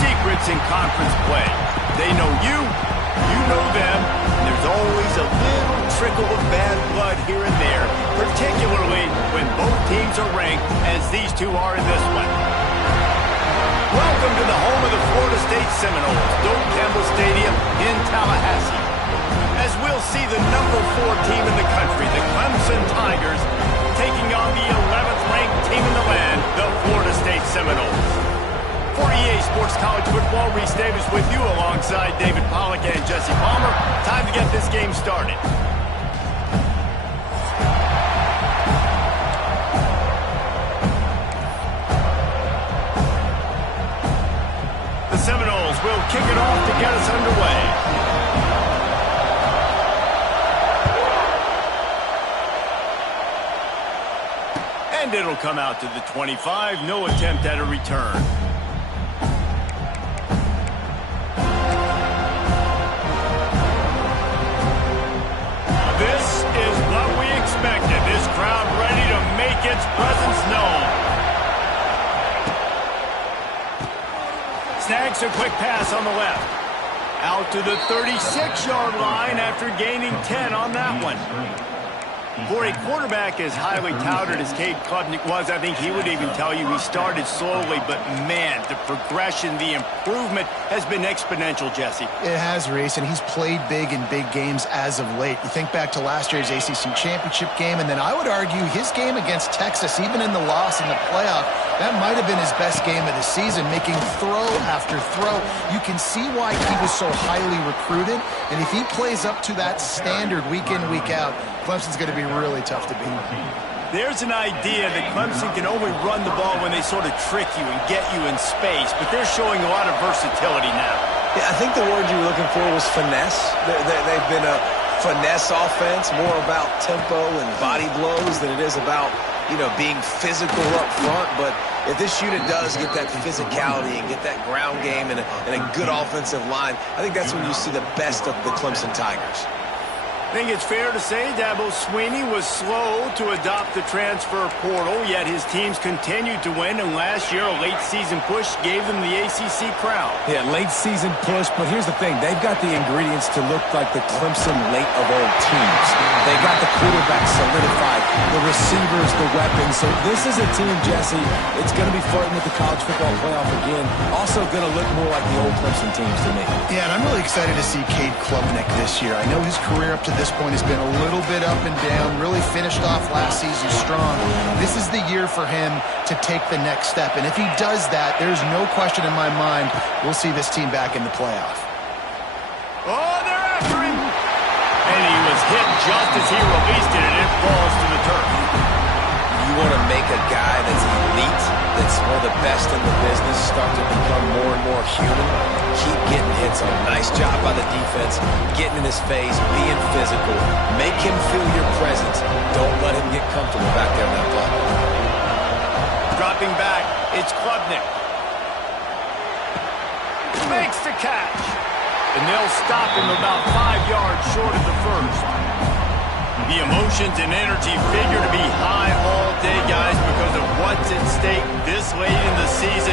secrets in conference play. They know you, you know them, and there's always a little trickle of bad blood here and there, particularly when both teams are ranked, as these two are in this one. Welcome to the home of the Florida State Seminoles, Doak Campbell Stadium in Tallahassee. As we'll see the number 4 team in the country, the Clemson Tigers, taking on the 11th ranked team in the land, the Florida State Seminoles. For EA Sports College Football, Reese Davis with you alongside David Pollack and Jesse Palmer. Time to get this game started. The Seminoles will kick it off to get us underway. And it'll come out to the 25. No attempt at a return. This is what we expected. This crowd ready to make its presence known. Snags a quick pass on the left. Out to the 36-yard line after gaining 10 on that one. For a quarterback as highly touted as Cade Klubnik was, I think he would even tell you he started slowly, but man, the progression, the improvement has been exponential, Jesse. It has, Reese, and he's played big in big games as of late. You think back to last year's ACC championship game, and then I would argue his game against Texas, even in the loss in the playoff, that might have been his best game of the season, making throw after throw. You can see why he was so highly recruited, and if he plays up to that standard week in, week out, Clemson's going to be really tough to beat. There's an idea that Clemson can only run the ball when they sort of trick you and get you in space, but they're showing a lot of versatility now. Yeah, I think the word you were looking for was finesse. They've been a finesse offense, more about tempo and body blows than it is about, being physical up front. But if this unit does get that physicality and get that ground game and a good offensive line, I think that's when you see the best of the Clemson Tigers. I think it's fair to say Dabo Swinney was slow to adopt the transfer portal, yet his teams continued to win, and last year a late-season push gave them the ACC crown. Yeah, late-season push, but here's the thing. They've got the ingredients to look like the Clemson late of old teams. They got the quarterback solidified, the receivers, the weapons. So this is a team, Jesse, it's going to be flirting with the college football playoff again. Also going to look more like the old Clemson teams to me. Yeah, and I'm really excited to see Cade Klubnik this year. I know his career up to this point has been a little bit up and down, really finished off last season strong. This is the year for him to take the next step, and if he does that, there's no question in my mind we'll see this team back in the playoff. Oh, they're after him! And he was hit just as he released it, and it falls to the turf. You want to make a guy that's elite, that's one of the best in the business, start to become more and more human. Keep getting hits on. Nice job by the defense, getting in his face, being physical. Make him feel your presence. Don't let him get comfortable back there in that pocket. Dropping back, it's Klubnik. Makes the catch. And they'll stop him about 5 yards short of the first. The emotions and energy figure to be high all day, guys, because of what's at stake this late in the season.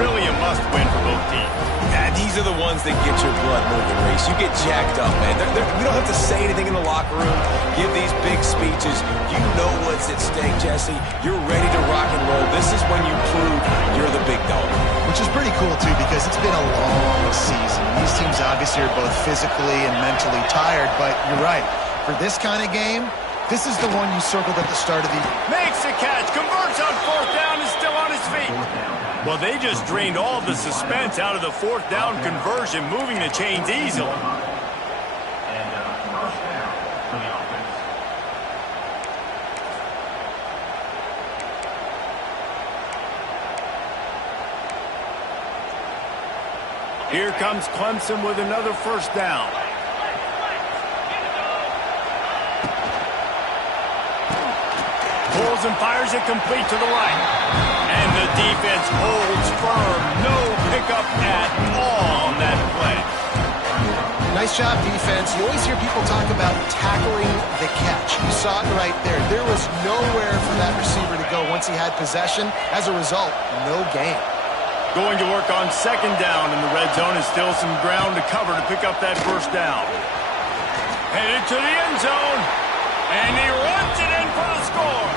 Really a must-win for both teams. Yeah, these are the ones that get your blood moving, Reese. You get jacked up, man. You don't have to say anything in the locker room, give these big speeches. You know what's at stake, Jesse. You're ready to rock and roll. This is when you prove you're the big dog. Which is pretty cool, too, because it's been a long season. These teams obviously are both physically and mentally tired, but you're right. For this kind of game, this is the one you circled at the start of the year. Makes the catch, converts on 4th down, and still on his feet. Well, they just drained all the suspense out of the 4th down conversion, moving the chains easily. Here comes Clemson with another 1st down. Pulls and fires it complete to the right. And the defense holds firm. No pickup at all on that play. Nice job, defense. You always hear people talk about tackling the catch. You saw it right there. There was nowhere for that receiver to go once he had possession. As a result, no gain. Going to work on second down in the red zone, and still some ground to cover to pick up that first down. Headed to the end zone, and he runs it in for the score.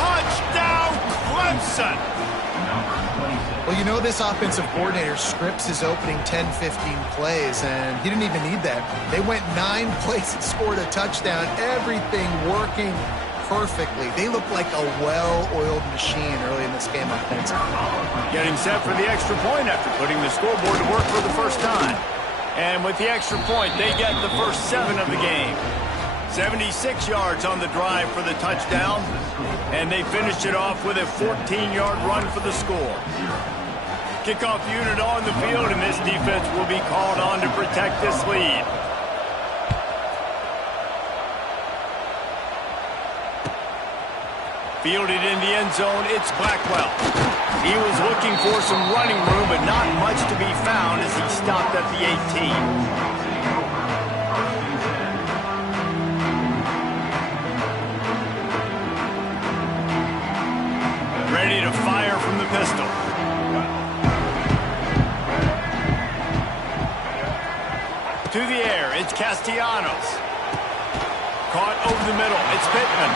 Touchdown, Clemson! Well, you know this offensive coordinator scripts his opening 10, 15 plays, and he didn't even need that. They went 9 plays and scored a touchdown, everything working perfectly. They look like a well-oiled machine early in this game offensively. Getting set for the extra point after putting the scoreboard to work for the first time. And with the extra point, they get the first 7 of the game. 76 yards on the drive for the touchdown, and they finished it off with a 14-yard run for the score. Kickoff unit on the field, and this defense will be called on to protect this lead. Fielded in the end zone, it's Blackwell. He was looking for some running room, but not much to be found as he stopped at the 18. Ready to fire from the pistol. To the air, it's Castellanos. Caught over the middle, it's Pittman.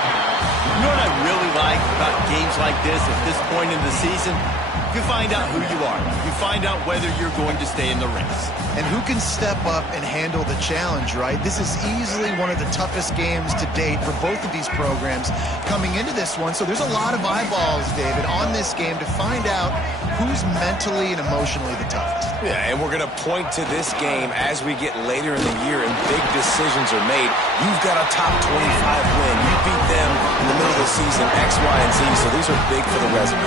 You know what I really like about games like this at this point in the season? You find out who you are. You find out whether you're going to stay in the race. And who can step up and handle the challenge, right? This is easily one of the toughest games to date for both of these programs coming into this one. So there's a lot of eyeballs, David, on this game to find out who's mentally and emotionally the toughest. Yeah, and we're going to point to this game as we get later in the year and big decisions are made. You've got a top 25 win. You beat them in the middle of the season, X, Y, and Z, so these are big for the resume.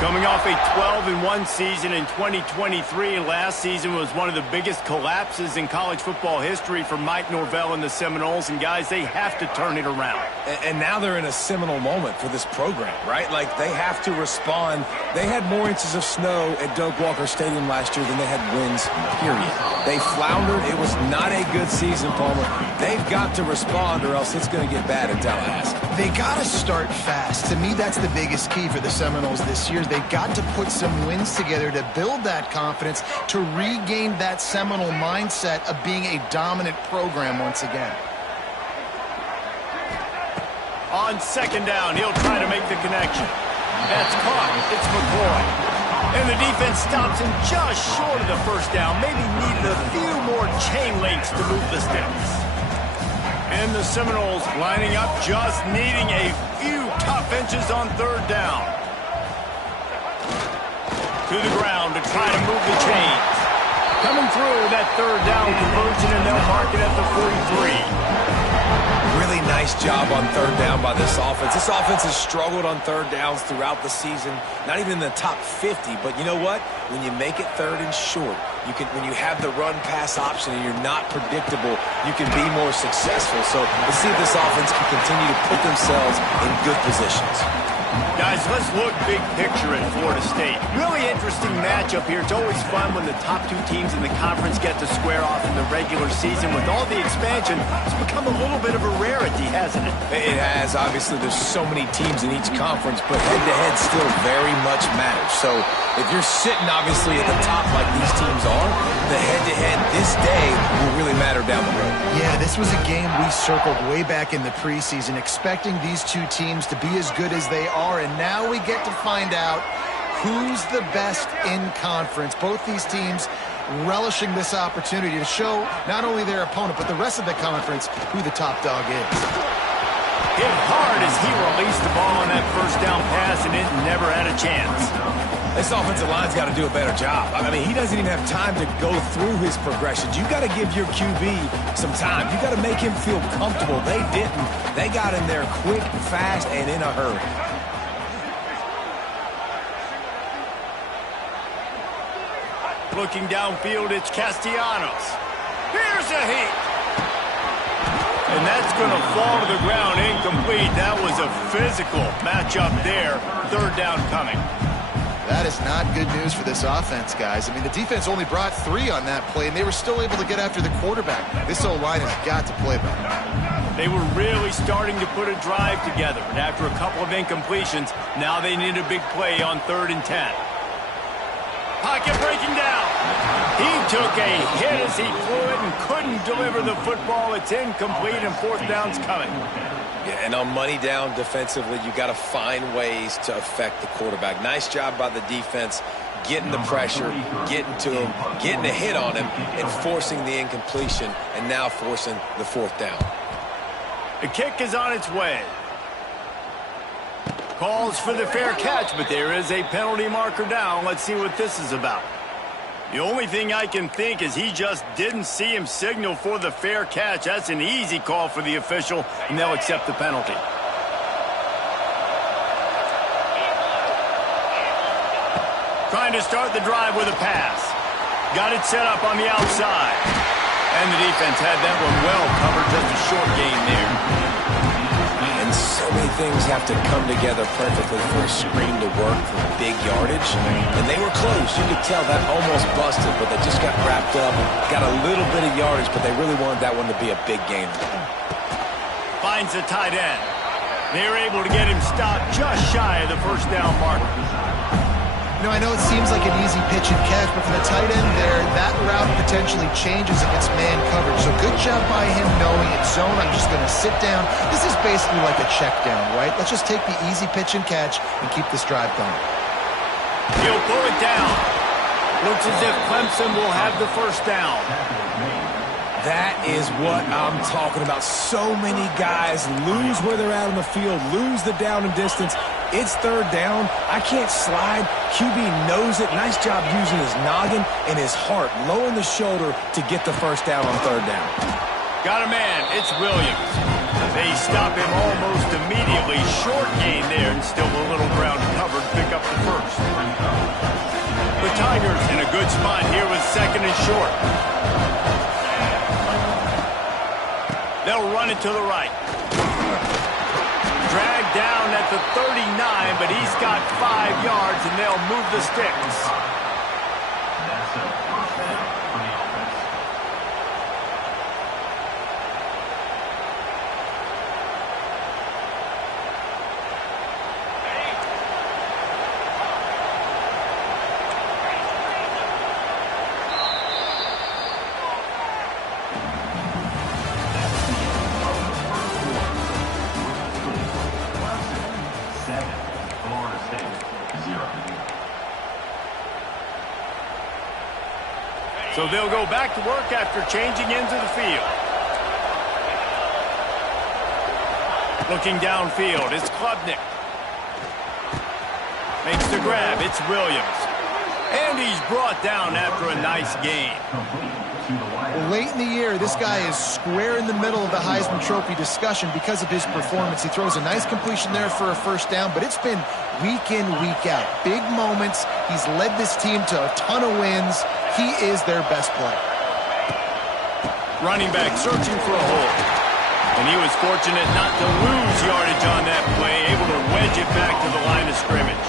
Coming off a 12-1 season in 2023, last season was one of the biggest collapses in college football history for Mike Norvell and the Seminoles, and guys, they have to turn it around. And now they're in a seminal moment for this program, right? Like, they have to respond. They had more inches of snow at Doak Walker Stadium last year than they had wins, period. They floundered. It was not a good season, Palmer. They've got to respond or else it's going to get bad in Tallahassee. They got to start fast. To me, that's the biggest key for the Seminoles this year. They've got to put some wins together to build that confidence, to regain that Seminole mindset of being a dominant program once again. On second down, he'll try to make the connection. That's caught. It's McCoy. And the defense stops him just short of the first down. Maybe needed a few more chain links to move the sticks. And the Seminoles lining up, just needing a few tough inches on third down. To the ground to try to move the chains. Coming through that third down conversion, and they'll mark it at the 43. Really nice job on third down by this offense. This offense has struggled on third downs throughout the season, not even in the top 50. But you know what? When you make it third and short, when you have the run-pass option and you're not predictable, you can be more successful. So let's see if this offense can continue to put themselves in good positions. Guys, let's look big picture at Florida State. Really interesting matchup here. It's always fun when the top 2 teams in the conference get to square off in the regular season. With all the expansion, it's become a little bit of a rarity, hasn't it? It has. Obviously, there's so many teams in each conference, but head-to-head still very much matters. So if you're sitting, obviously, at the top like these teams are, the head-to-head this day will really matter down the road. Yeah, this was a game we circled way back in the preseason, expecting these 2 teams to be as good as they are, and now we get to find out who's the best in conference. Both these teams relishing this opportunity to show not only their opponent, but the rest of the conference who the top dog is. Hit hard as he released the ball on that first down pass, and it never had a chance. This offensive line's got to do a better job. I mean, he doesn't even have time to go through his progressions. You got to give your QB some time. You got to make him feel comfortable. They didn't. They got in there quick, fast, and in a hurry. Looking downfield, it's Castellanos. Here's a heat. And that's going to fall to the ground incomplete. That was a physical matchup there. Third down coming. That is not good news for this offense, guys. I mean, the defense only brought 3 on that play, and they were still able to get after the quarterback. This O-line has got to play better. They were really starting to put a drive together, and after a couple of incompletions, now they need a big play on 3rd and 10. Pocket breaking down. He took a hit as he threw it and couldn't deliver the football. It's incomplete and fourth down's coming. Yeah, and on money down defensively, you got to find ways to affect the quarterback. Nice job by the defense, getting the pressure, getting to him, getting a hit on him, and forcing the incompletion, and now forcing the fourth down. The kick is on its way. Calls for the fair catch, but there is a penalty marker down. Let's see what this is about. The only thing I can think is he just didn't see him signal for the fair catch. That's an easy call for the official, and they'll accept the penalty. Trying to start the drive with a pass. Got it set up on the outside. And the defense had that one well covered, just a short gain there. And so many things have to come together perfectly for a screen to work for big yardage. And they were close. You could tell that almost busted, but they just got wrapped up, got a little bit of yardage, but they really wanted that one to be a big gain. Finds the tight end. They were able to get him stopped just shy of the first down marker. You know, I know it seems like an easy pitch and catch, but for the tight end there, that route potentially changes if it's man coverage. So good job by him knowing it's zone. I'm just going to sit down. This is basically like a check down, right? Let's just take the easy pitch and catch and keep this drive going. He'll pull it down. Looks as if Clemson will have the first down. That is what I'm talking about. So many guys lose where they're at on the field, lose the down and distance. It's third down. I can't slide. QB knows it. Nice job using his noggin and his heart, lowering the shoulder to get the first down on third down. Got a man. It's Williams. They stop him almost immediately. Short gain there and still a little ground covered. Pick up the first. The Tigers in a good spot here with second and short. They'll run it to the right. Dragged down at the 39, but he's got 5 yards, and they'll move the sticks. So they'll go back to work after changing into the field. Looking downfield, it's Klubnik. Makes the grab, it's Williams. And he's brought down after a nice gain. Well, late in the year, this guy is square in the middle of the Heisman Trophy discussion because of his performance. He throws a nice completion there for a first down, but it's been week in, week out. Big moments. He's led this team to a ton of wins. He is their best player. Running back searching for a hole. And he was fortunate not to lose yardage on that play, able to wedge it back to the line of scrimmage.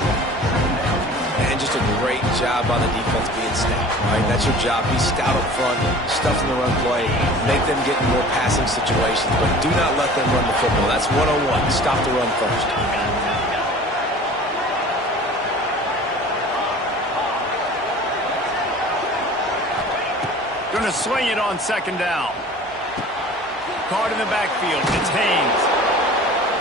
And just a great job by the defense being stout, right? That's your job. Be stout up front, stuff in the run play, make them get in more passing situations, but do not let them run the football. That's 101. Stop the run first. Going to swing it on second down. Caught in the backfield. It's Haynes.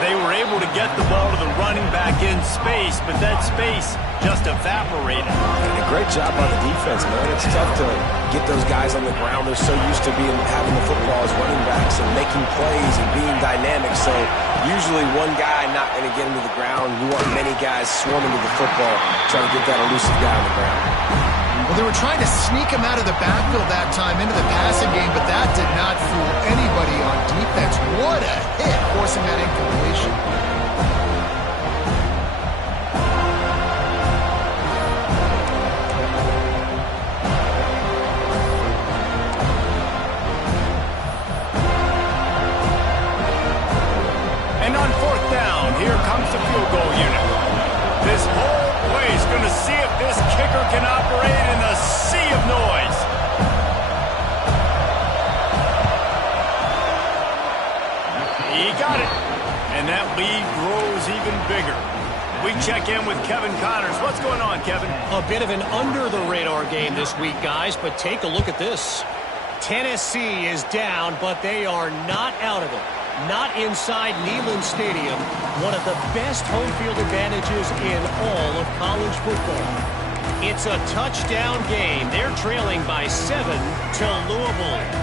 They were able to get the ball to the running back in space, but that space just evaporated. And a great job by the defense, man. It's tough to get those guys on the ground. They're so used to having the football as running backs and making plays and being dynamic. So usually one guy not going to get him to the ground. You want many guys swarming to the football, trying to get that elusive guy on the ground. Well, they were trying to sneak him out of the backfield that time into the passing game, but that did not fool anybody on defense. What a hit, forcing that incompletion. And on fourth down, here comes the field goal unit. This whole play is going to see if this kicker can operate in a sea of noise. He got it. And that lead grows even bigger. We check in with Kevin Connors. What's going on, Kevin? A bit of an under-the-radar game this week, guys, but take a look at this. Tennessee is down, but they are not out of it. Not inside Neyland Stadium, one of the best home field advantages in all of college football. It's a touchdown game. They're trailing by 7 to Louisville.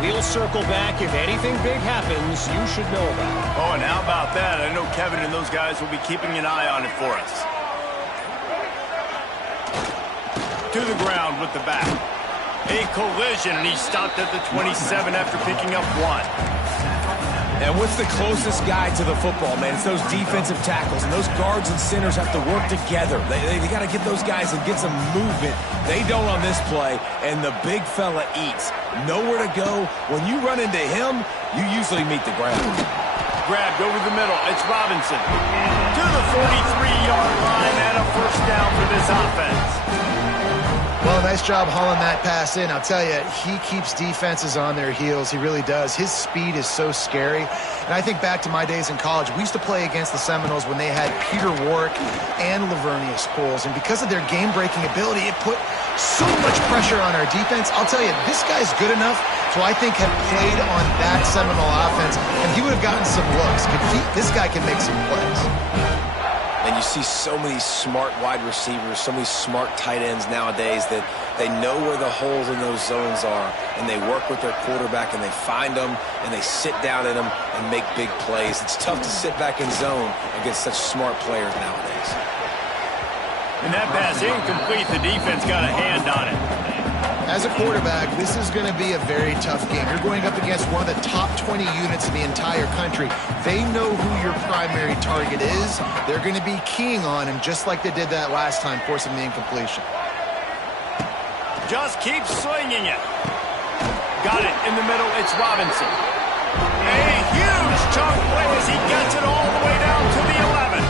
We'll circle back. If anything big happens, you should know about it. Oh, and how about that? I know Kevin and those guys will be keeping an eye on it for us. To the ground with the back. A collision, and he stopped at the 27 after picking up 1. And what's the closest guy to the football, man? It's those defensive tackles, and those guards and centers have to work together. They got to get those guys and get some movement. They don't on this play, and the big fella eats. Nowhere to go. When you run into him, you usually meet the ground. Grabbed over the middle. It's Robinson. To the 43-yard line and a first down for this offense. Well, nice job hauling that pass in. I'll tell you, he keeps defenses on their heels. He really does. His speed is so scary. And I think back to my days in college. We used to play against the Seminoles when they had Peter Warrick and Lavernius Pools. And because of their game-breaking ability, it put so much pressure on our defense. I'll tell you, this guy's good enough to, I think, have played on that Seminole offense, and he would have gotten some looks. This guy can make some plays. And you see so many smart wide receivers, so many smart tight ends nowadays that they know where the holes in those zones are, and they work with their quarterback, and they find them, and they sit down in them and make big plays. It's tough to sit back in zone against such smart players nowadays. And that pass incomplete. The defense got a hand on it. As a quarterback, this is going to be a very tough game. You're going up against one of the top 20 units in the entire country. They know who your primary target is. They're going to be keying on him just like they did that last time, forcing the incompletion. Just keep slinging it. Got it in the middle. It's Robinson. A huge chunk play as he gets it all the way down to the 11.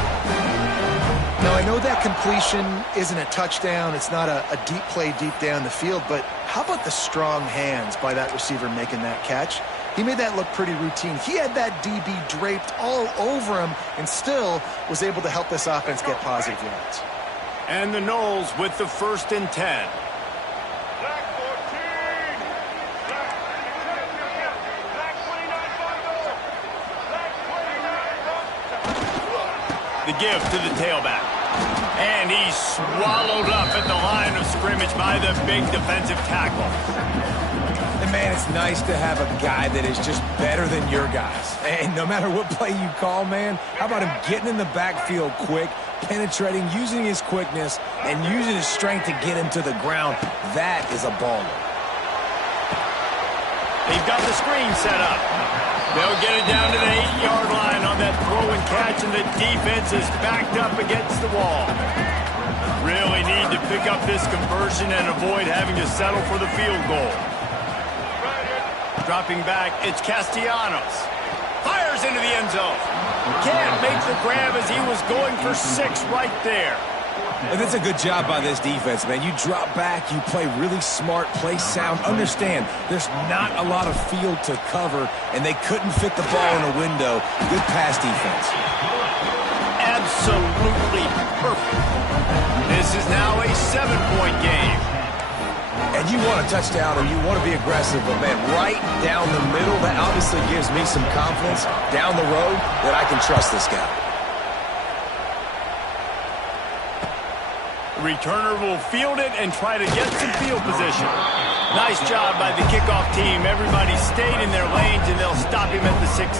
Now, I know that completion isn't a touchdown. It's not a deep play deep down the field, but how about the strong hands by that receiver making that catch? He made that look pretty routine. He had that DB draped all over him and still was able to help this offense get positive yards. And the Noles with the 1st and 10. The give to the tailback. And he's swallowed up at the line of scrimmage by the big defensive tackle. And, man, it's nice to have a guy that is just better than your guys. And no matter what play you call, man, how about him getting in the backfield quick, penetrating, using his quickness, and using his strength to get him to the ground? That is a baller. They've got the screen set up. They'll get it down to the 8-yard line on that throw and catch, and the defense is backed up against the wall. Really need to pick up this conversion and avoid having to settle for the field goal. Dropping back, it's Castellanos. Fires into the end zone. Can't make the grab as he was going for 6 right there. And that's a good job by this defense, man. You drop back, you play really smart, play sound. Understand, there's not a lot of field to cover, and they couldn't fit the ball in a window. Good pass defense. Absolutely perfect. This is now a 7-point game. And you want a touchdown and you want to be aggressive, but, man, right down the middle, that obviously gives me some confidence down the road that I can trust this guy. Returner will field it and try to get some field position. Nice job by the kickoff team. Everybody stayed in their lanes, and they'll stop him at the 16.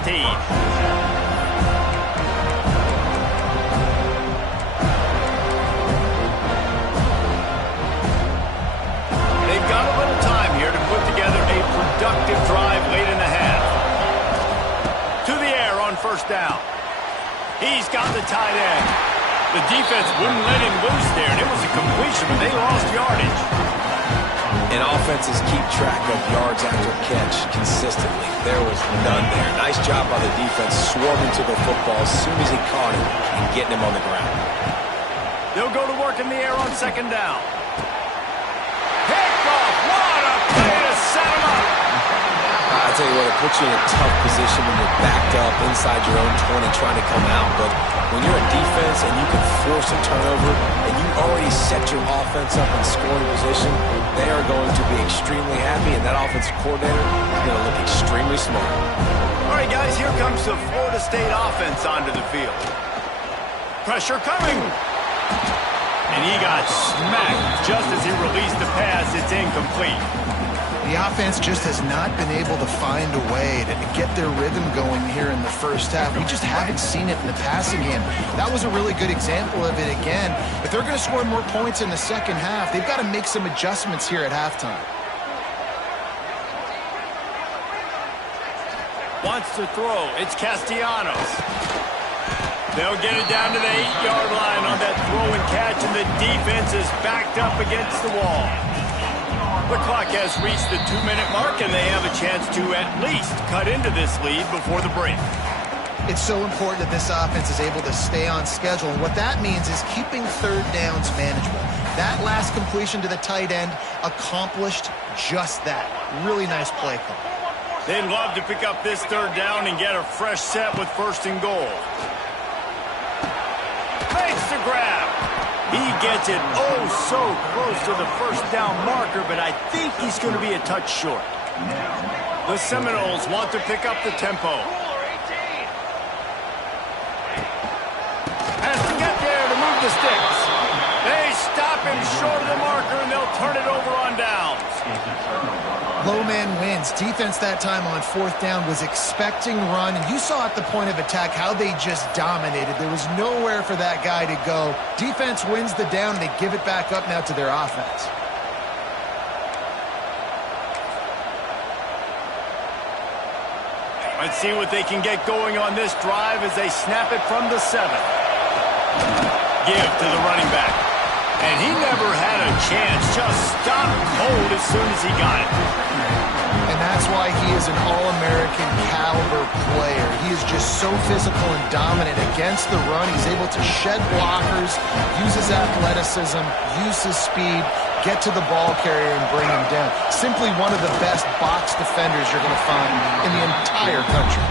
They've got a little time here to put together a productive drive late in the half. To the air on 1st down. He's got the tight end. The defense wouldn't let him loose there, and it was a completion, but they lost yardage. And offenses keep track of yards after catch consistently. There was none there. Nice job by the defense swarming to the football as soon as he caught it and getting him on the ground. They'll go to work in the air on 2nd down. Pick off. What a play to set him up. I'll tell you what, it puts you in a tough position when you're backed up inside your own 20 trying to come out. But when you're a defense and you can force a turnover and you already set your offense up in scoring position, they are going to be extremely happy, and that offensive coordinator is going to look extremely smart. All right, guys, here comes the Florida State offense onto the field. Pressure coming. And he got smacked just as he released the pass. It's incomplete. The offense just has not been able to find a way to get their rhythm going here in the first half. We just haven't seen it in the passing game. That was a really good example of it again. If they're going to score more points in the second half, they've got to make some adjustments here at halftime. Wants to throw. It's Castellanos. They'll get it down to the 8-yard line on that throw and catch, and the defense is backed up against the wall. The clock has reached the 2-minute mark, and they have a chance to at least cut into this lead before the break. It's so important that this offense is able to stay on schedule, and what that means is keeping third downs manageable. That last completion to the tight end accomplished just that. Really nice play call. They'd love to pick up this third down and get a fresh set with 1st and goal. Makes the grab. He gets it oh so close to the 1st down marker, but I think he's going to be a touch short. The Seminoles want to pick up the tempo. Has to get there to move the sticks. They stop him short of the marker, and they'll turn it over on downs. Low man wins. Defense that time on 4th down was expecting run, and you saw at the point of attack how they just dominated. There was nowhere for that guy to go. Defense wins the down. They give it back up now to their offense. Let's see what they can get going on this drive as they snap it from the 7. Give to the running back. And he never had a chance. Just stopped cold as soon as he got it. And that's why he is an All-American caliber player. He is just so physical and dominant against the run. He's able to shed blockers, use his athleticism, use his speed, get to the ball carrier and bring him down. Simply one of the best box defenders you're going to find in the entire country.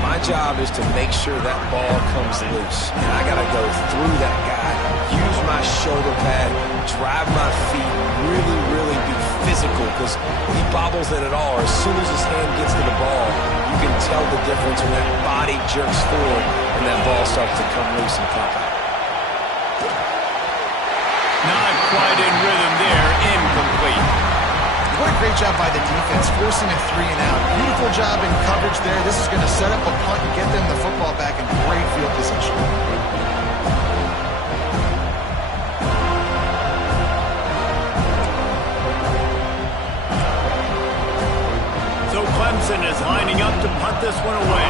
My job is to make sure that ball comes loose. And I got to go through that guy, use my shoulder pad, drive my feet, really be physical, because he bobbles it at all. As soon as his hand gets to the ball, you can tell the difference when that body jerks forward and that ball starts to come loose and pop out. Not quite in rhythm there. Incomplete. What a great job by the defense, forcing a 3-and-out. Beautiful job in coverage there. This is going to set up a punt and get them the football back in great field position. So Clemson is lining up to punt this one away.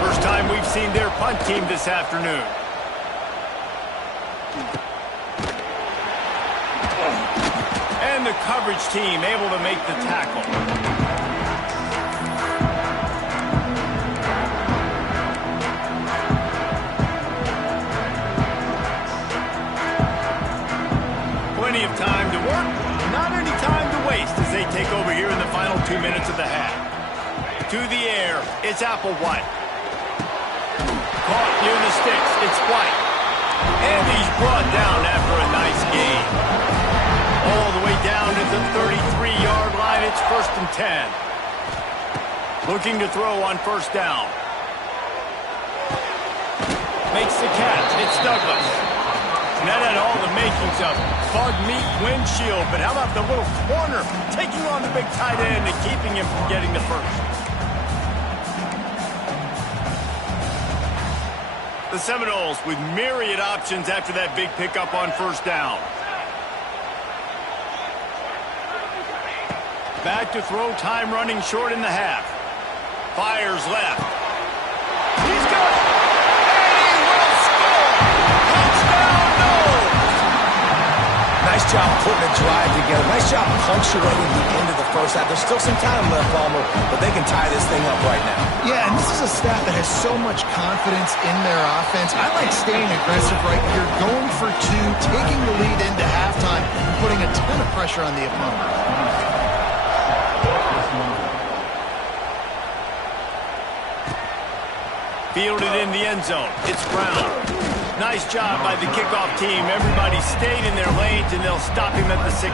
First time we've seen their punt team this afternoon. And the coverage team able to make the tackle. Plenty of time to work, not any time to waste as they take over here in the final 2 minutes of the half. To the air, it's Applewhite. Caught near the sticks, it's White. And he's brought down after a nice gain. All the way down to the 33-yard line. It's 1st and 10. Looking to throw on 1st down. Makes the catch. It's Douglas. And that had all the makings of bug meat windshield. But how about the little corner taking on the big tight end and keeping him from getting the first? The Seminoles with myriad options after that big pickup on 1st down. Back to throw, time running short in the half. Fires left. He's got it! And he will score! Touchdown, Noles! Nice job putting a drive together. Nice job punctuating the end of the first half. There's still some time left, Palmer, but they can tie this thing up right now. Yeah, and this is a staff that has so much confidence in their offense. I like staying aggressive right here, going for 2, taking the lead into halftime, and putting a ton of pressure on the opponent. Fielded in the end zone. It's Brown. Nice job by the kickoff team. Everybody stayed in their lanes, and they'll stop him at the 16.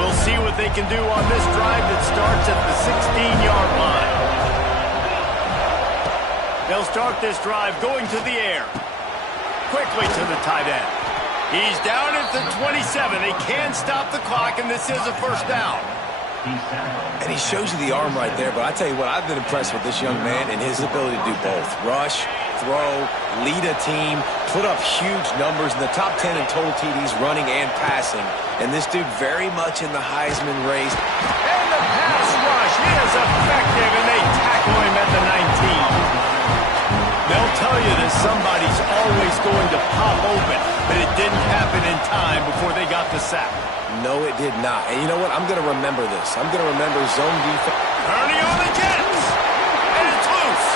We'll see what they can do on this drive that starts at the 16-yard line. They'll start this drive going to the air. Quickly to the tight end. He's down at the 27. They can stop the clock, and this is a first down. And he shows you the arm right there, but I tell you what, I've been impressed with this young man and his ability to do both. Rush, throw, lead a team, put up huge numbers in the top 10 in total TDs running and passing. And this dude very much in the Heisman race. And the pass rush is effective, and they tackle him at the 19. They'll tell you that somebody's always going to pop open, but it didn't happen in time before they got the sack. No, it did not. And you know what? I'm going to remember this. I'm going to remember zone defense. Turning on the Jets. And it's loose.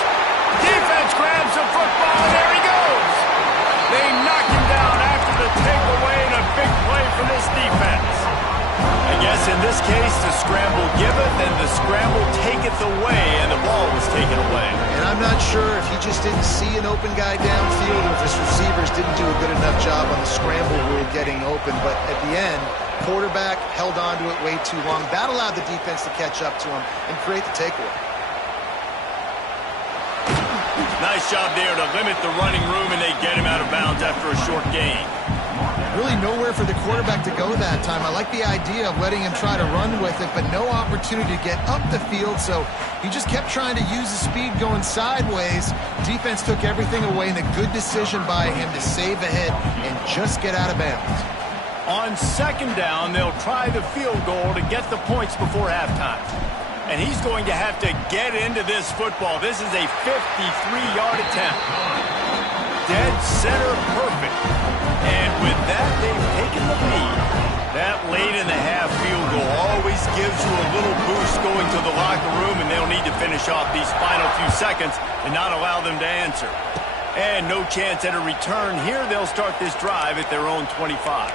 Defense grabs the football, and there he goes. They knock him down after the takeaway, and a big play for this defense. I guess in this case, the scramble giveth and the scramble taketh away, and the ball was taken away. And I'm not sure if he just didn't see an open guy downfield or if his receivers didn't do a good enough job on the scramble rule getting open. But at the end, quarterback held on to it way too long. That allowed the defense to catch up to him and create the takeaway. Nice job there to limit the running room, and they get him out of bounds after a short gain. Really nowhere for the quarterback to go that time. I like the idea of letting him try to run with it, but no opportunity to get up the field, so he just kept trying to use the speed going sideways. Defense took everything away, and a good decision by him to save a hit and just get out of bounds. On second down, they'll try the field goal to get the points before halftime. And he's going to have to get into this football. This is a 53-yard attempt. Dead center perfect. And with that, they've taken the lead. That late in the half field goal always gives you a little boost going to the locker room, and they'll need to finish off these final few seconds and not allow them to answer. And no chance at a return here. They'll start this drive at their own 25.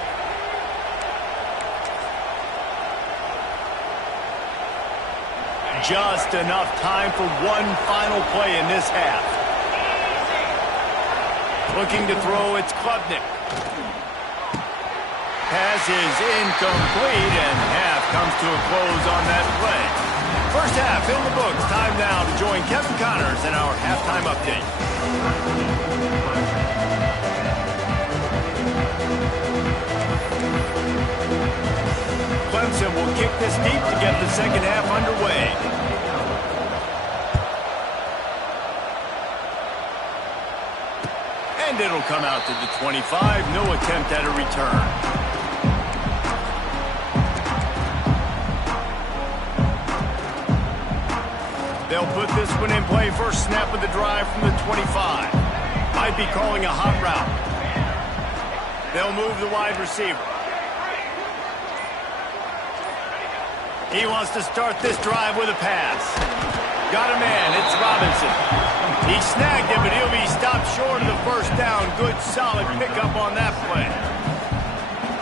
Just enough time for one final play in this half. Looking to throw, it's Klubnik. Pass is incomplete, and half comes to a close on that play. First half in the books. Time now to join Kevin Connors in our halftime update. Clemson will kick this deep to get the second half underway. And it'll come out to the 25. No attempt at a return. They'll put this one in play. First snap of the drive from the 25. Might be calling a hot route. They'll move the wide receiver. He wants to start this drive with a pass. Got a man. It's Robinson. He snagged him, but he'll be stopped short of the first down. Good, solid pickup on that play.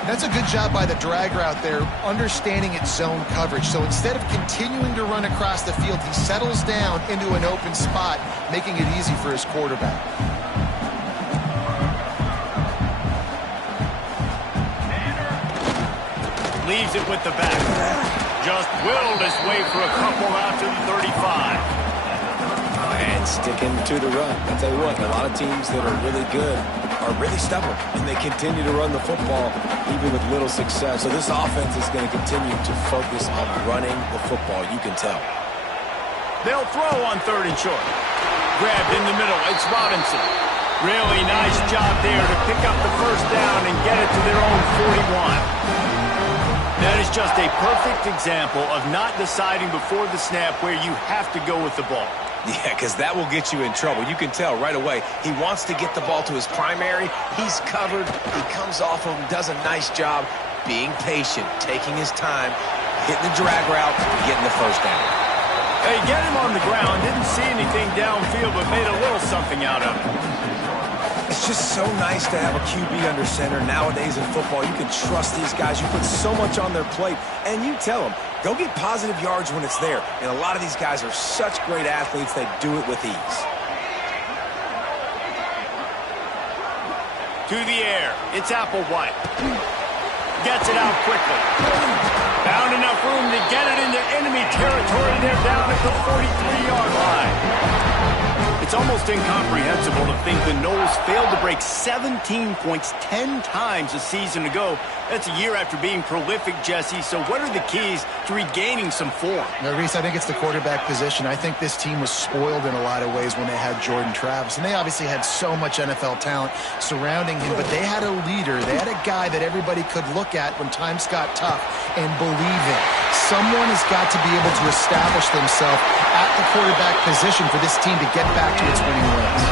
That's a good job by the drag route there, understanding its zone coverage. So instead of continuing to run across the field, he settles down into an open spot, making it easy for his quarterback. Leaves it with the back. Just willed his way for a couple out to the 35. And sticking to the run. I'll tell you what, a lot of teams that are really good are really stubborn, and they continue to run the football even with little success. So this offense is going to continue to focus on running the football, you can tell. They'll throw on third and short. Grabbed in the middle, it's Robinson. Really nice job there to pick up the first down and get it to their own 41. That is just a perfect example of not deciding before the snap where you have to go with the ball. Yeah, because that will get you in trouble. You can tell right away. He wants to get the ball to his primary. He's covered. He comes off of him, does a nice job being patient, taking his time, hitting the drag route, and getting the first down. Hey, get him on the ground. Didn't see anything downfield, but made a little something out of it. It's just so nice to have a QB under center. Nowadays in football, you can trust these guys. You put so much on their plate, and you tell them, go get positive yards when it's there. And a lot of these guys are such great athletes, they do it with ease. To the air, it's Applewhite. Gets it out quickly. Found enough room to get it into enemy territory. They're down at the 43-yard line. It's almost incomprehensible to think the Noles failed to break 17 points 10 times a season ago. That's a year after being prolific, Jesse. So what are the keys to regaining some form? No, Reese, I think it's the quarterback position. I think this team was spoiled in a lot of ways when they had Jordan Travis. And they obviously had so much NFL talent surrounding him. But they had a leader. They had a guy that everybody could look at when times got tough and believe in. Someone has got to be able to establish themselves at the quarterback position for this team to get back to its winning ways.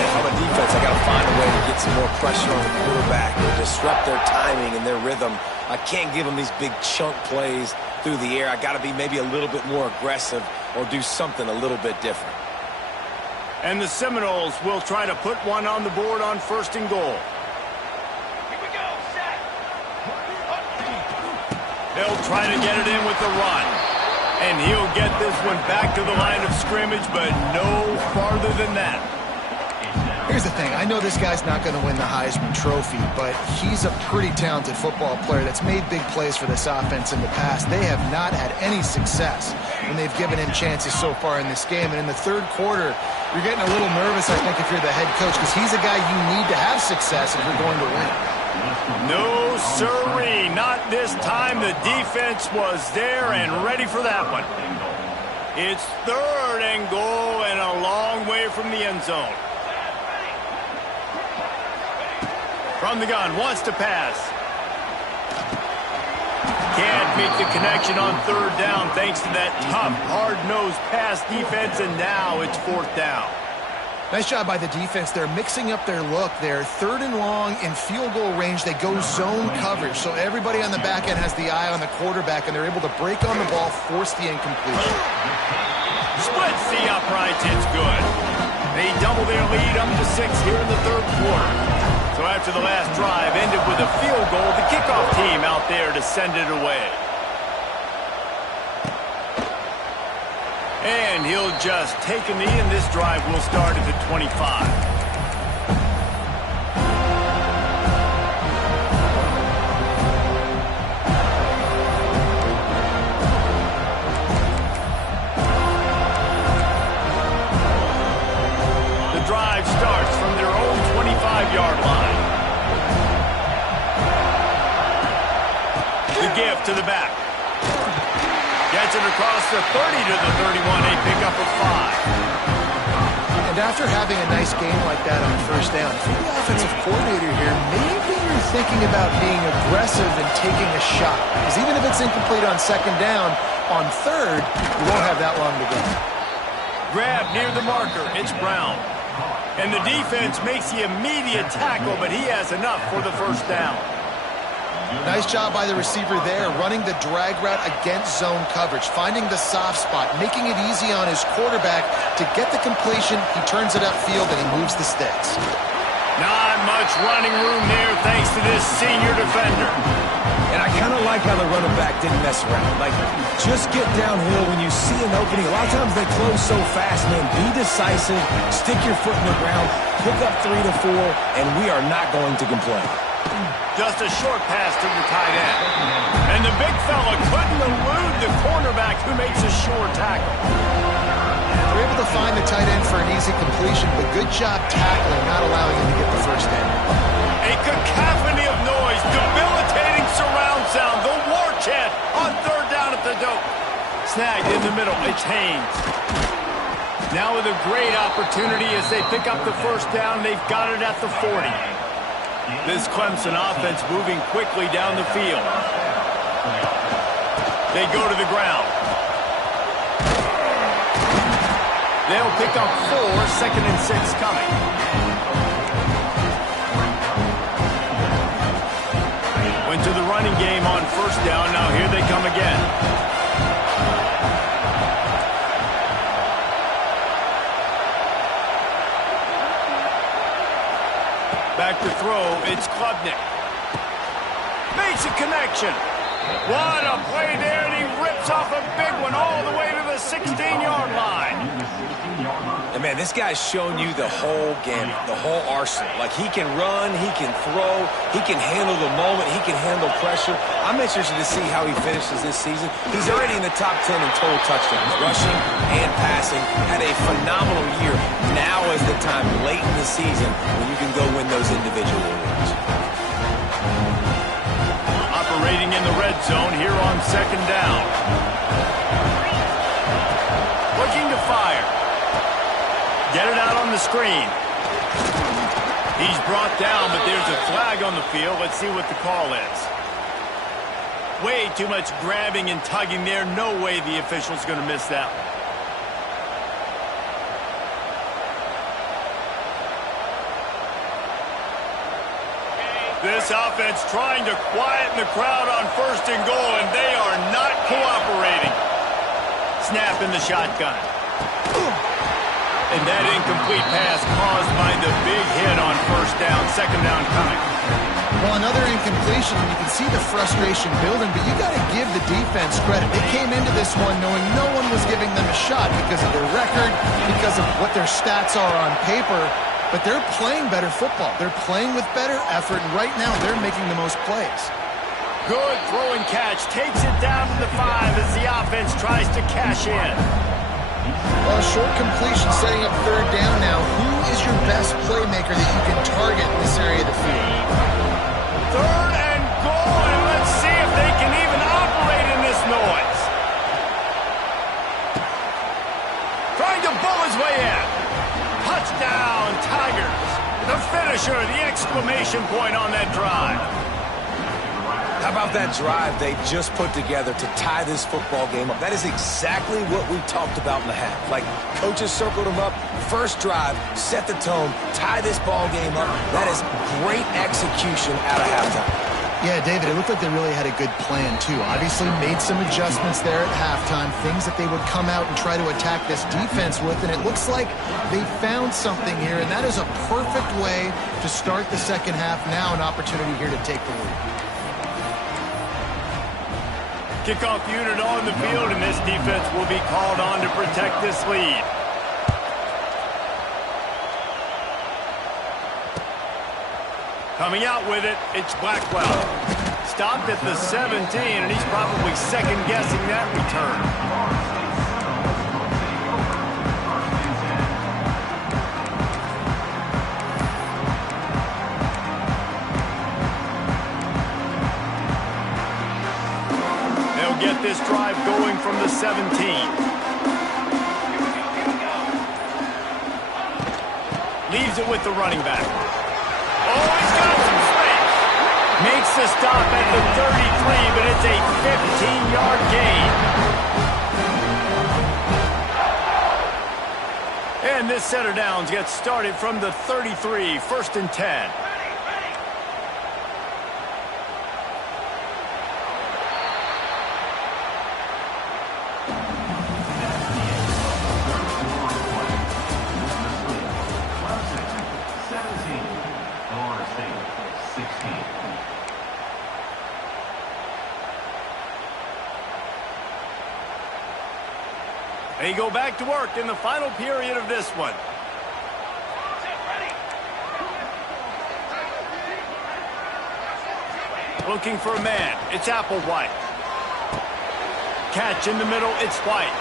If I'm a defense, I got to find a way to get some more pressure on the quarterback or disrupt their timing and their rhythm. I can't give them these big chunk plays through the air. I got to be maybe a little bit more aggressive or do something a little bit different. And the Seminoles will try to put one on the board on 1st and goal. They'll try to get it in with the run. And he'll get this one back to the line of scrimmage, but no farther than that. Here's the thing. I know this guy's not going to win the Heisman Trophy, but he's a pretty talented football player that's made big plays for this offense in the past. They have not had any success when they've given him chances so far in this game. And in the third quarter, you're getting a little nervous, I think, if you're the head coach, because he's a guy you need to have success if you're going to win. No, sirree. Not this time. The defense was there and ready for that one. It's 3rd and goal and a long way from the end zone. From the gun, wants to pass. Can't make the connection on 3rd down thanks to that tough, hard-nosed pass defense, and now it's 4th down. Nice job by the defense. They're mixing up their look. They're 3rd and long in field goal range. They go zone coverage, so everybody on the back end has the eye on the quarterback, and they're able to break on the ball, force the incompletion. Splits the uprights. It's good. They double their lead up to 6 here in the 3rd quarter. So after the last drive ended with a field goal, the kickoff team out there to send it away. And he'll just take a knee, and this drive will start at the 25. The drive starts from their own 25-yard line. The give to the back. Gets it across the 30 to the 31, a pickup of 5. And after having a nice game like that on 1st down, if you're the offensive coordinator here, maybe you're thinking about being aggressive and taking a shot. Because even if it's incomplete on 2nd down, on 3rd, you won't have that long to go. Grab near the marker. It's Brown. And the defense makes the immediate tackle, but he has enough for the 1st down. Nice job by the receiver there, running the drag route against zone coverage, finding the soft spot, making it easy on his quarterback to get the completion. He turns it upfield, and he moves the sticks. Not much running room there thanks to this senior defender. And I kind of like how the running back didn't mess around. Like, just get downhill when you see an opening. A lot of times they close so fast, man. Be decisive, stick your foot in the ground, pick up 3 to 4, and we are not going to complain. Just a short pass to the tight end. And the big fella couldn't elude the cornerback who makes a sure tackle. They're able to find the tight end for an easy completion, but good job tackling, not allowing him to get the 1st down. A cacophony of noise, debilitating surround sound, the war chant on 3rd down at the dope. Snagged in the middle, it's Haynes. Now with a great opportunity as they pick up the 1st down, they've got it at the 40. This Clemson offense moving quickly down the field. They go to the ground. They'll pick up 4, 2nd and 6 coming. Went to the running game on 1st down. Now here they come again. throw. It's Klubnik. Makes a connection. What a play there, and he rips off a big one all the way to the 16-yard line. And, man, this guy's shown you the whole gamut, the whole arsenal. Like, he can run, he can throw, he can handle the moment, he can handle pressure. I'm interested to see how he finishes this season. He's already in the top 10 in total touchdowns, rushing and passing. Had a phenomenal year. Now is the time, late in the season, when you can go win those individual awards. Operating in the red zone here on second down. Looking to fire. Get it out on the screen. He's brought down, but there's a flag on the field. Let's see what the call is. Way too much grabbing and tugging there. No way the official's going to miss that one. This offense trying to quieten the crowd on first and goal, and they are not cooperating. Snap in the shotgun. And that incomplete pass caused by the big hit on first down, second down coming. Well, another incompletion, and you can see the frustration building, but you got to give the defense credit. They came into this one knowing no one was giving them a shot because of their record, because of what their stats are on paper. But they're playing better football. They're playing with better effort, and right now they're making the most plays. Good throw and catch. Takes it down to the 5 as the offense tries to cash in. Well, short completion setting up third down now. Who is your best playmaker that you can target in this area of the field? Third and goal, and let's see if they can even operate in this noise. Trying to bull his way in. Touchdown, Tigers. The finisher, the exclamation point on that drive. How about that drive they just put together to tie this football game up? That is exactly what we talked about in the half. Like, coaches circled them up. First drive, set the tone, tie this ball game up. That is great execution out of halftime. Yeah, David, it looked like they really had a good plan, too. Obviously made some adjustments there at halftime, things that they would come out and try to attack this defense with, and it looks like they found something here, and that is a perfect way to start the second half. Now an opportunity here to take the lead. Kickoff unit on the field, and this defense will be called on to protect this lead. Coming out with it, it's Blackwell. Stopped at the 17, and he's probably second-guessing that return. They'll get this drive going from the 17. Leaves it with the running back. Oh, he's got some space. Makes the stop at the 33, but it's a 15-yard gain. And this set of downs gets started from the 33, 1st and 10. They go back to work in the final period of this one. Looking for a man. It's Applewhite. Catch in the middle. It's White.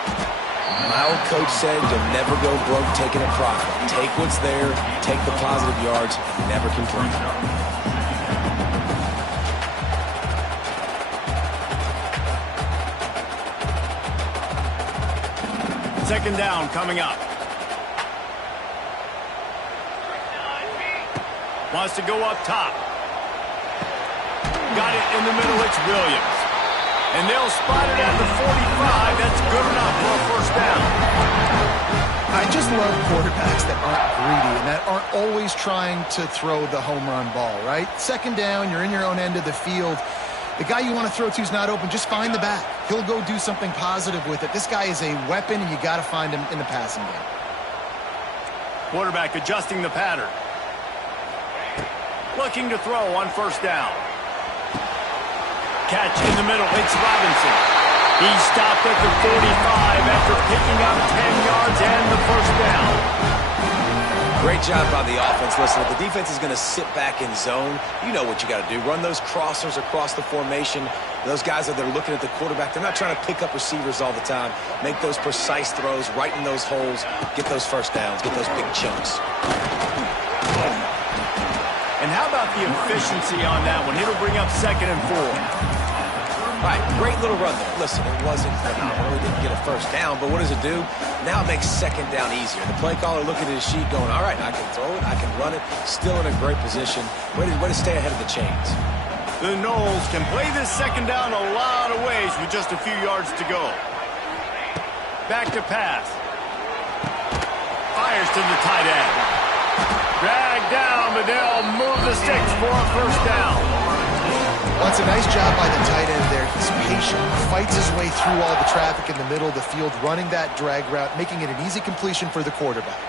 My old coach said you'll never go broke taking a profit. Take what's there, take the positive yards, and never complain. Second down coming up. Wants to go up top. Got it in the middle. It's Williams. And they'll spot it at the 45. That's good enough for a first down. I just love quarterbacks that aren't greedy and that aren't always trying to throw the home run ball, right? Second down, you're in your own end of the field. The guy you want to throw to is not open. Just find the back. He'll go do something positive with it. This guy is a weapon, and you got to find him in the passing game. Quarterback adjusting the pattern. Looking to throw on first down. Catch in the middle. It's Robinson. He stopped at the 45 after picking up 10 yards and the first down. Great job by the offense. Listen, if the defense is going to sit back in zone, you know what you got to do. Run those crossers across the formation. Those guys that they're looking at the quarterback, they're not trying to pick up receivers all the time. Make those precise throws, right in those holes, get those first downs, get those big chunks. And how about the efficiency on that one? It'll bring up 2nd and 4. All right, great little run there. Listen, it wasn't phenomenal. He didn't get a first down, but what does it do? Now it makes 2nd down easier. The play caller looking at his sheet going, all right, I can throw it, I can run it, still in a great position. Way to stay ahead of the chains. The Knowles can play this 2nd down a lot of ways with just a few yards to go. Back to pass. Fires to the tight end. Dragged down, but they'll move the sticks for a first down. Well, it's a nice job by the tight end there. He's patient, fights his way through all the traffic in the middle of the field, running that drag route, making it an easy completion for the quarterback.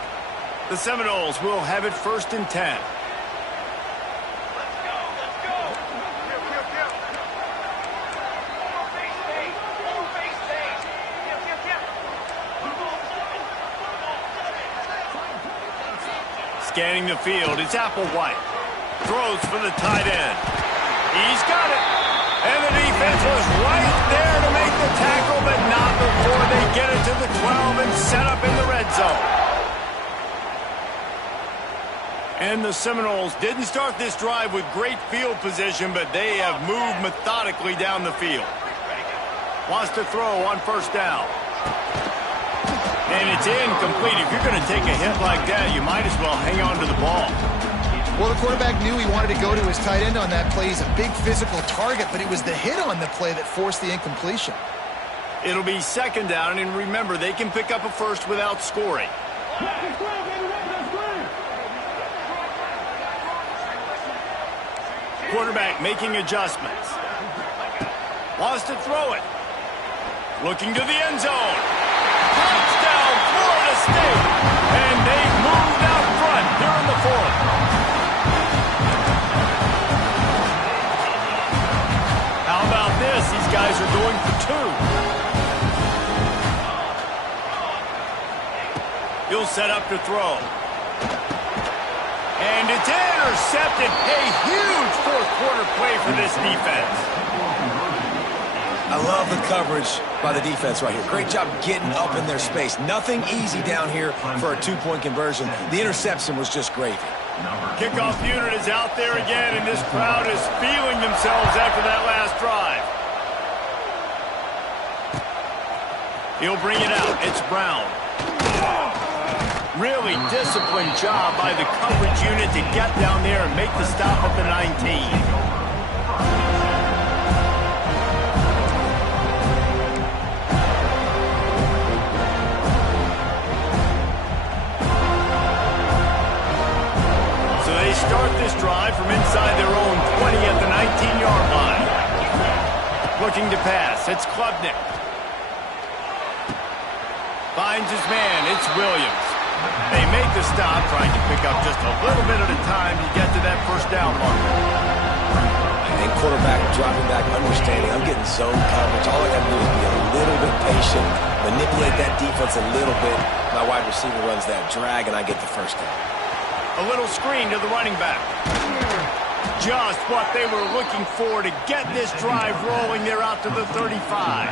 The Seminoles will have it 1st and 10. Scanning the field, it's Applewhite. Throws for the tight end. He's got it. And the defense was right there to make the tackle, but not before they get it to the 12 and set up in the red zone. And the Seminoles didn't start this drive with great field position, but they have moved methodically down the field. Wants to throw on first down. And it's incomplete. If you're going to take a hit like that, you might as well hang on to the ball. Well, the quarterback knew he wanted to go to his tight end on that play. He's a big physical target, but it was the hit on the play that forced the incompletion. It'll be 2nd down, and remember, they can pick up a first without scoring. Quarterback making adjustments. Wants to throw it. Looking to the end zone. Touchdown, Florida State. And they've moved out front here in the 4th. How about this? These guys are going for 2. He'll set up to throw. And it's intercepted. A huge 4th-quarter play for this defense. I love the coverage by the defense right here. Great job getting up in their space. Nothing easy down here for a 2-point conversion. The interception was just gravy. Kickoff unit is out there again, and this crowd is feeling themselves after that last drive. He'll bring it out. It's Brown. Really disciplined job by the coverage unit to get down there and make the stop at the 19. Start this drive from inside their own 20 at the 19-yard line. Looking to pass. It's Klubnik. Finds his man. It's Williams. They make the stop, trying to pick up just a little bit at a time to get to that first down mark. And quarterback dropping back, understanding I'm getting zone coverage. All I got to do is be a little bit patient, manipulate that defense a little bit. My wide receiver runs that drag, and I get the first down. A little screen to the running back. Just what they were looking for to get this drive rolling. They're out to the 35.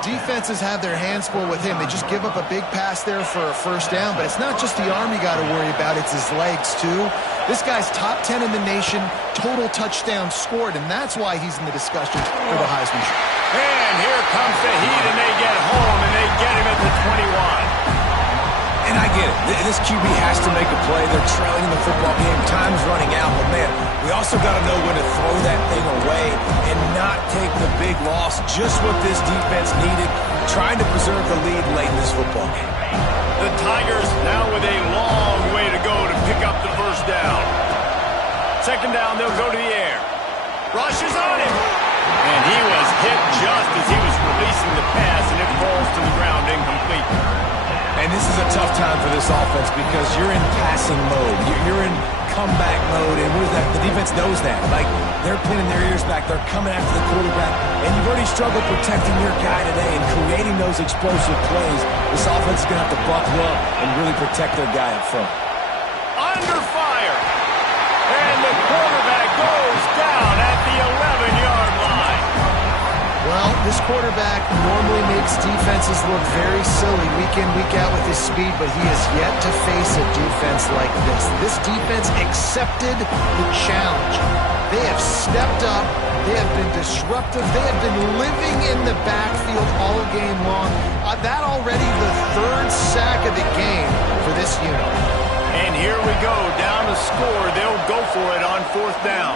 Defenses have their hands full with him. They just give up a big pass there for a first down, but it's not just the arm you got to worry about, it's his legs too. This guy's top 10 in the nation, total touchdowns scored, and that's why he's in the discussion for the Heisman Trophy. And here comes the heat, and they get home, and they get him at the 21. And I get it. This QB has to make a play. They're trailing in the football game. Time's running out. But, man, we also got to know when to throw that thing away and not take the big loss. Just what this defense needed, trying to preserve the lead late in this football game. The Tigers now with a long way to go to pick up the first down. 2nd down, they'll go to the air. Rush is on him. And he was hit just as he was releasing the pass, and it falls to the ground incomplete. And this is a tough time for this offense because you're in passing mode. You're in comeback mode, and what is that? The defense knows that. Like, they're pinning their ears back. They're coming after the quarterback, and you've already struggled protecting your guy today and creating those explosive plays. This offense is going to have to buckle up and really protect their guy up front. Under fire. And the quarterback goes down at the 11-yard line. Well, this quarterback normally makes defenses look very silly week in, week out with his speed, but he has yet to face a defense like this. This defense accepted the challenge. They have stepped up. They have been disruptive. They have been living in the backfield all game long. That already the third sack of the game for this unit. And here we go, down to score. They'll go for it on 4th down.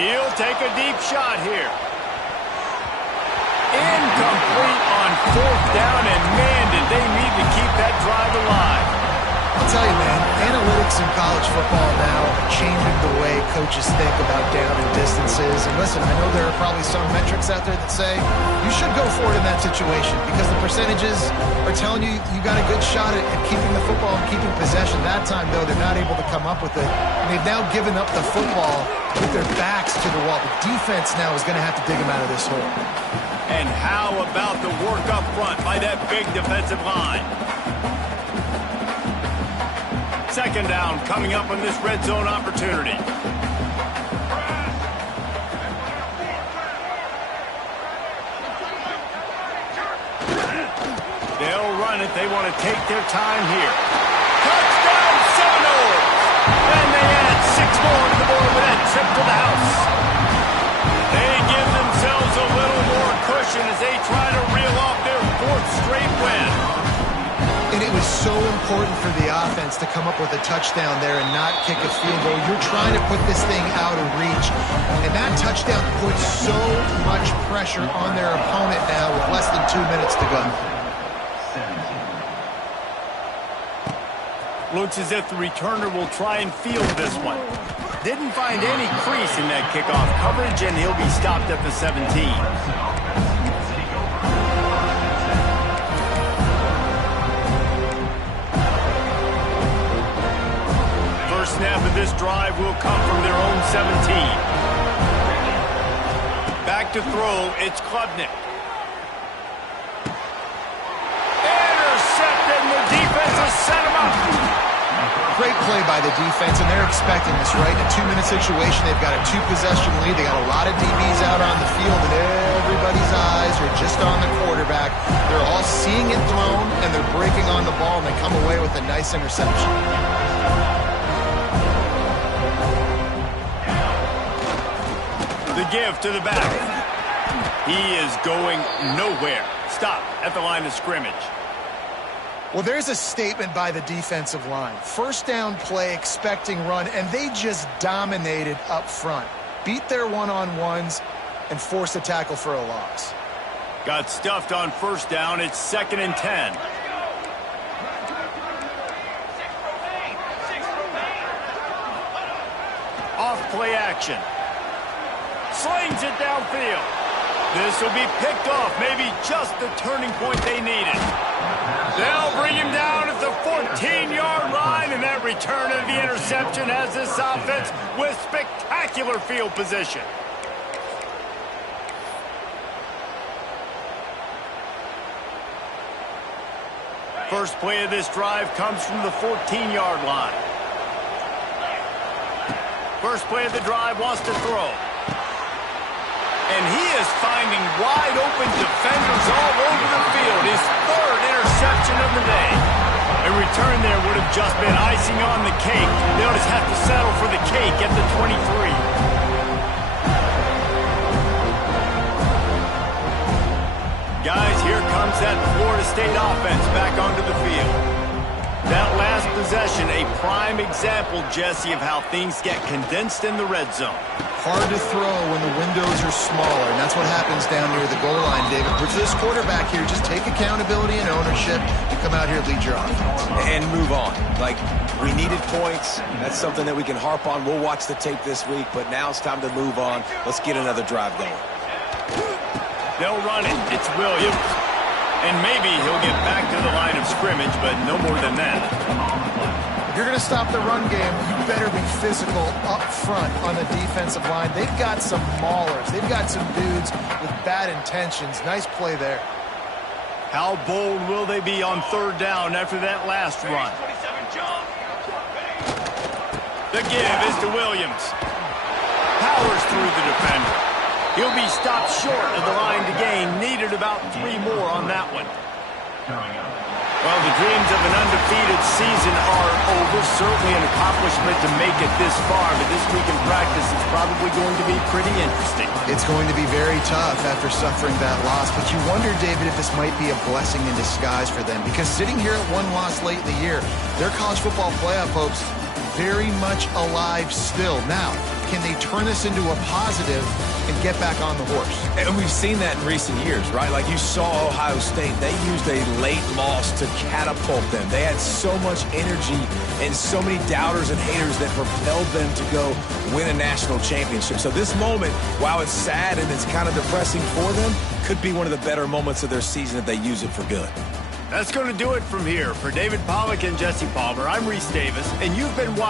He'll take a deep shot here. Incomplete on 4th down, and man, did they need to keep that drive alive. I'll tell you, man, analytics in college football now are changing the way coaches think about down and distances. And listen, I know there are probably some metrics out there that say you should go for it in that situation because the percentages are telling you you got a good shot at keeping the football and keeping possession. That time, though, they're not able to come up with it. And they've now given up the football with their backs to the wall. The defense now is going to have to dig them out of this hole. And how about the work up front by that big defensive line? 2nd down coming up on this red zone opportunity. They'll run it. They want to take their time here. Touchdown Seminoles! And they add 6 more to the board with that trip to the house. They give themselves a little more cushion as they try to reel off their 4th straight win. And it was so important for the offense to come up with a touchdown there and not kick a field goal. You're trying to put this thing out of reach. And that touchdown puts so much pressure on their opponent now with less than 2 minutes to go. Looks as if the returner will try and field this one. Didn't find any crease in that kickoff coverage, and he'll be stopped at the 17. Snap of this drive will come from their own 17. Back to throw, it's Klubnik. Intercepted, and the defense has set him up. Great play by the defense, and they're expecting this, right? In a 2-minute situation, they've got a 2-possession lead. They got a lot of DBs out on the field, and everybody's eyes are just on the quarterback. They're all seeing it thrown, and they're breaking on the ball, and they come away with a nice interception. The give to the back. He is going nowhere. Stop at the line of scrimmage. Well, there's a statement by the defensive line. 1st down play, expecting run, and they just dominated up front. Beat their one-on-ones and forced a tackle for a loss. Got stuffed on 1st down. It's 2nd and 10. Off play action. Slings it downfield. This will be picked off. Maybe just the turning point they needed. They'll bring him down at the 14-yard line, and that return of the interception has this offense with spectacular field position. First play of this drive comes from the 14-yard line. First play of the drive wants to throw. And he is finding wide-open defenders all over the field. His 3rd interception of the day. A return there would have just been icing on the cake. They'll just have to settle for the cake at the 23. Guys, here comes that Florida State offense back onto the field. That last possession, a prime example, Jesse, of how things get condensed in the red zone. Hard to throw when the windows are smaller, and that's what happens down near the goal line, David. For this quarterback here, just take accountability and ownership and come out here and lead your offense. And move on. Like, we needed points. That's something that we can harp on. We'll watch the tape this week, but now it's time to move on. Let's get another drive going. They'll run it. It's Williams. And maybe he'll get back to the line of scrimmage, but no more than that. If you're going to stop the run game, you better be physical up front on the defensive line. They've got some maulers. They've got some dudes with bad intentions. Nice play there. How bold will they be on third down after that last run? The give is to Williams. Powers through the defender. He'll be stopped short of the line to gain. Needed about 3 more on that one. Well, the dreams of an undefeated season are over. Certainly an accomplishment to make it this far, but this week in practice is probably going to be pretty interesting. It's going to be very tough after suffering that loss, but you wonder, David, if this might be a blessing in disguise for them, because sitting here at 1 loss late in the year, their college football playoff hopes very much alive still. Now, can they turn this into a positive and get back on the horse? And we've seen that in recent years, right? Like you saw Ohio State, they used a late loss to catapult them. They had so much energy and so many doubters and haters that propelled them to go win a national championship. So this moment, while it's sad and it's kind of depressing for them, could be one of the better moments of their season if they use it for good. That's going to do it from here. For David Pollack and Jesse Palmer, I'm Reese Davis, and you've been watching